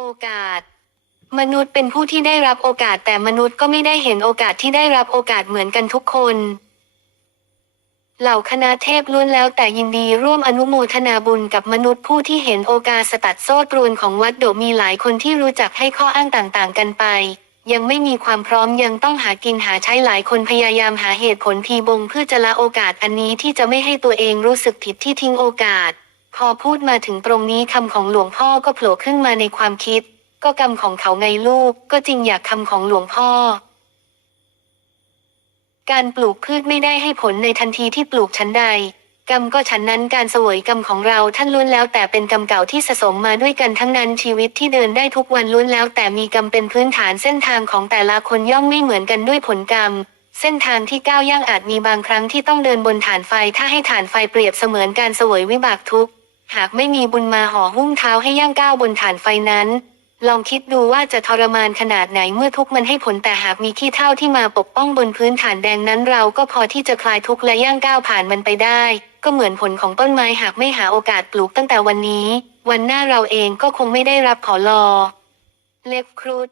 โอกาส มนุษย์เป็นผู้ที่ได้รับโอกาสแต่มนุษย์ก็ไม่ได้เห็นโอกาสที่ได้รับโอกาสเหมือนกันทุกคน เหล่าคณะเทพล้วนแล้วแต่ยินดีร่วมอนุโมทนาบุญกับมนุษย์ผู้ที่เห็นโอกาสสตัดโซ่ตรวนของวัดโดมีหลายคนที่รู้จักให้ข้ออ้างต่างๆ กันไป ยังไม่มีความพร้อมยังต้องหากินหาใช้หลายคนพยายามหาเหตุผลพีบงเพื่อจะละโอกาสอันนี้ที่จะไม่ให้ตัวเองรู้สึกผิดที่ทิ้งโอกาส อพูดมาถึงตรงนี้คำของหลวงพ่อก็โผล่ขึ้นมาในความคิด ก็กรรมของเขาไงลูก ก็จริงอยากคำของหลวงพ่อ การปลูกพืชไม่ได้ให้ผลในทันทีที่ปลูกชั้นใด กรรมก็ฉันนั้นการเสวยกรรมของเราท่านล้วนแล้วแต่เป็นกรรมเก่าที่สะสมมาด้วยกันทั้งนั้นชีวิตที่เดินได้ทุกวันล้วนแล้ว แต่มีกรรมเป็นพื้นฐานเส้นทางของแต่ละคนย่อมไม่เหมือนกันด้วยผลกรรมเส้นทางที่ก้าวย่างอาจมีบางครั้งที่ต้องเดินบนฐานไฟถ้าให้ฐานไฟเปรียบเสมือนการเสวยวิบากทุกข์ หากไม่มีบุญมาห่อหุ้มเท้าให้ย่างก้าวบนฐานไฟนั้น ลองคิดดูว่าจะทรมานขนาดไหนเมื่อทุกมันให้ผลแต่หากมีขี้เท่าที่มาปกป้องบนพื้นฐานแดงนั้นเราก็พอที่จะคลายทุกข์และย่างก้าวผ่านมันไปได้ ก็เหมือนผลของต้นไม้หากไม่หาโอกาสปลูกตั้งแต่วันนี้ วันหน้าเราเองก็คงไม่ได้รับขอรอเล็บครุฑ